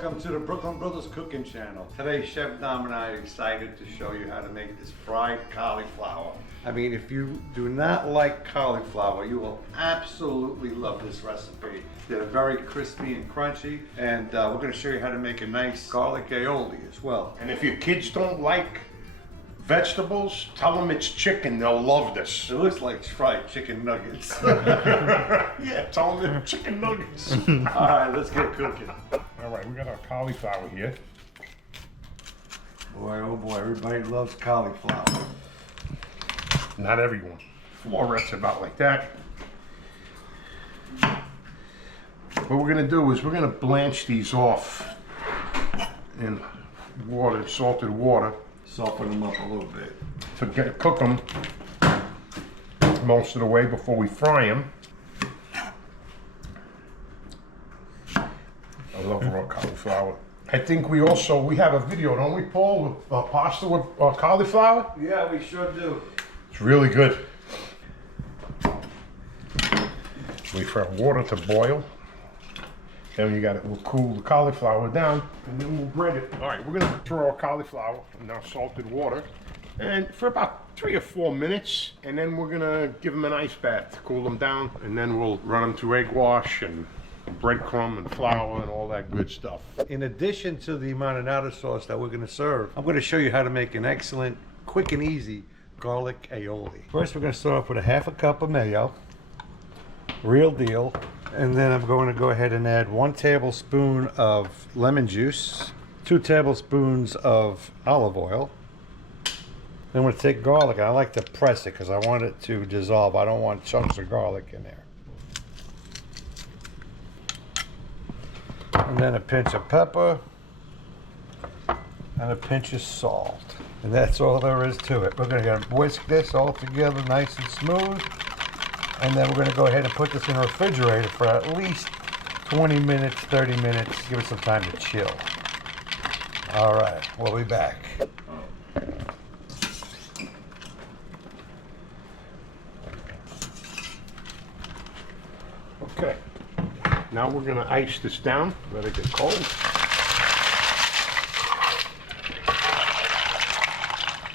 welcome to the Brooklyn Brothers Cooking Channel. Today, Chef Dom and I are excited to show you how to make this fried cauliflower. I mean, if you do not like cauliflower, you will absolutely love this recipe. They're very crispy and crunchy, and we're going to show you how to make a nice garlic aioli as well. And if your kids don't like vegetables, tell them it's chicken. They'll love this. It looks like fried chicken nuggets. Yeah, tell them they're chicken nuggets. All right, let's get cooking. All right, we got our cauliflower here. Boy, oh boy, everybody loves cauliflower. Not everyone. Florets about like that. What we're gonna do is we're gonna blanch these off in water, salted water. Soften them up a little bit. To cook them most of the way before we fry them. I love raw cauliflower. I think we have a video, don't we, Paul? With pasta with cauliflower? Yeah, we sure do. It's really good. Wait for our water to boil. Then we'll cool the cauliflower down, and then we'll bread it. All right, we're gonna throw our cauliflower in our salted water, and for about 3 or 4 minutes, and then we're gonna give them an ice bath to cool them down, and then we'll run them through egg wash and breadcrumb and flour and all that good stuff. In addition to the marinara sauce that we're gonna serve, I'm gonna show you how to make an excellent, quick and easy garlic aioli. First, we're gonna start off with a 1/2 cup of mayo, real deal. And then I'm going to go ahead and add 1 tablespoon of lemon juice, 2 tablespoons of olive oil. Then I'm going to take garlic, and I like to press it because I want it to dissolve. I don't want chunks of garlic in there. And then a pinch of pepper and a pinch of salt. And that's all there is to it. We're going to whisk this all together nice and smooth. And then we're going to go ahead and put this in the refrigerator for at least 20 minutes, 30 minutes. Give it some time to chill. All right, we'll be back. Okay, now we're gonna ice this down, let it get cold.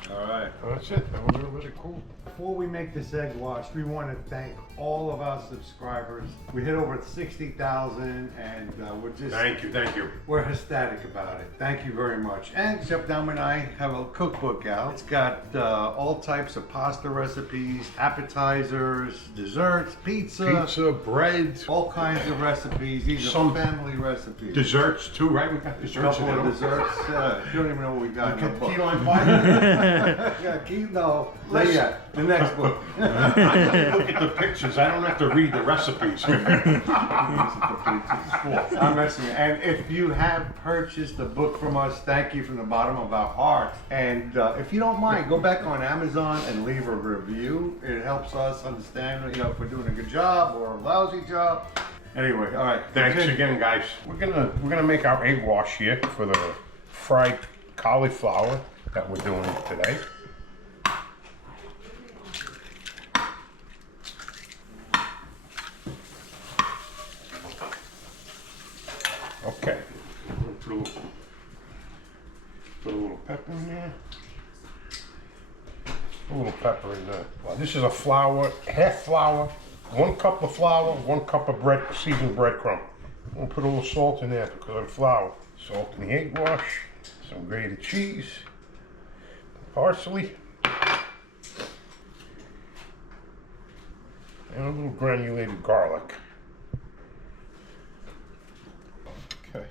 All right. That's it, now we're gonna let it cool. Before we make this egg wash, we want to thank all of our subscribers. We hit over 60,000, and we're just... Thank you. We're ecstatic about it. Thank you very much. And Chef Dom and I have a cookbook out. It's got all types of pasta recipes, appetizers, desserts, Pizza, bread. all kinds of recipes. These Some are family recipes. Desserts too, right? We got A desserts couple in of it. desserts. You don't even know what we got in the book. Key lime pie. Yeah, no. Yeah, the next book. I look at the pictures, I don't have to read the recipes. I'm messing with you. And if you have purchased a book from us, thank you from the bottom of our hearts. And if you don't mind, go back on Amazon and leave a review. It helps us understand, if we're doing a good job or a lousy job. Anyway, all right. Thanks again, guys. We're gonna make our egg wash here for the fried cauliflower that we're doing today. Okay, put a little pepper in there. A little pepper in there. Well, this is a flour, half flour, 1 cup of flour, 1 cup of seasoned breadcrumb. We'll put a little salt in there because of the flour. Salt in the egg wash, some grated cheese, parsley, and a little granulated garlic. Okay.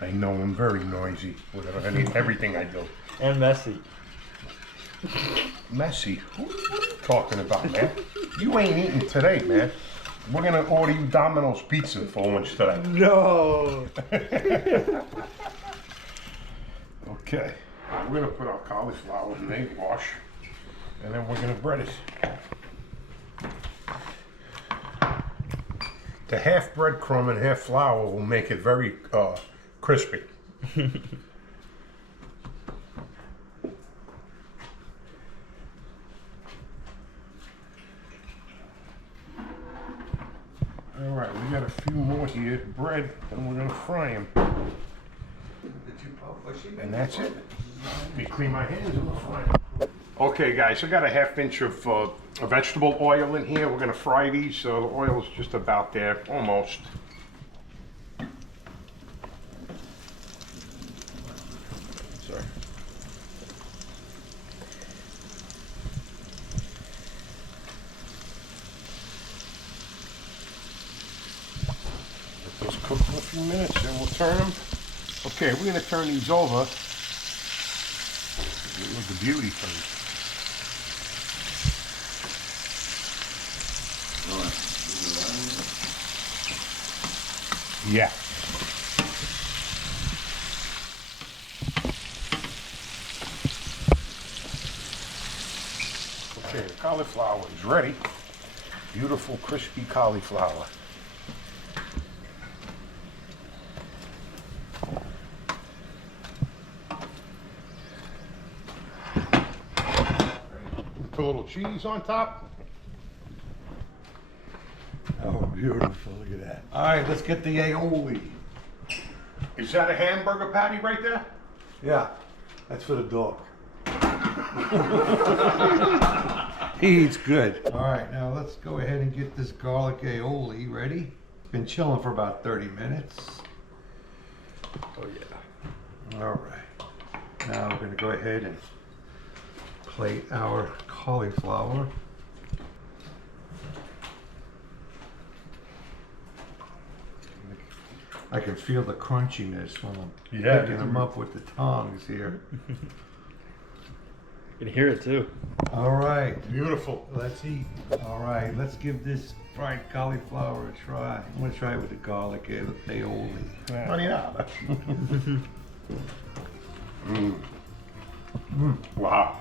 I know I'm very noisy with everything I do. And messy. Messy? What are you talking about, man? You ain't eating today, man. We're gonna order you Domino's pizza for lunch today. No. Okay. We're gonna put our cauliflower in an egg wash, and then we're gonna bread it. The half breadcrumb and half flour will make it very crispy. All right, we got a few more here, bread, and we're gonna fry them. And that's it. Let me clean my hands and we'll fry them. Okay, guys, I got a ½ inch of vegetable oil in here. We're gonna fry these, so the oil is just about there, almost. Sorry. Let those cook for a few minutes, and we'll turn them. Okay, we're gonna turn these over. Look at the beauty first. Yeah. Okay, the cauliflower is ready. Beautiful crispy cauliflower. Put a little cheese on top. Oh, beautiful. Look at that. All right, let's get the aioli. Is that a hamburger patty right there? Yeah, that's for the dog. He eats good. All right, now let's go ahead and get this garlic aioli ready. Been chilling for about 30 minutes. Oh yeah. All right. Now we're gonna go ahead and plate our cauliflower. I can feel the crunchiness when I'm picking them up with the tongs here. You can hear it too. All right, Beautiful. let's eat. All right, let's give this fried cauliflower a try. I'm gonna try it with the garlic aioli. Wow.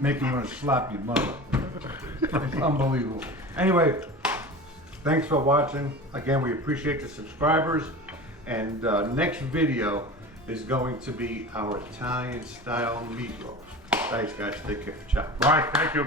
Make you want to slap your mother. It's unbelievable. Anyway, thanks for watching. Again, we appreciate the subscribers. And next video is going to be our Italian style meatloaf. Thanks guys, take care, ciao. Bye, thank you.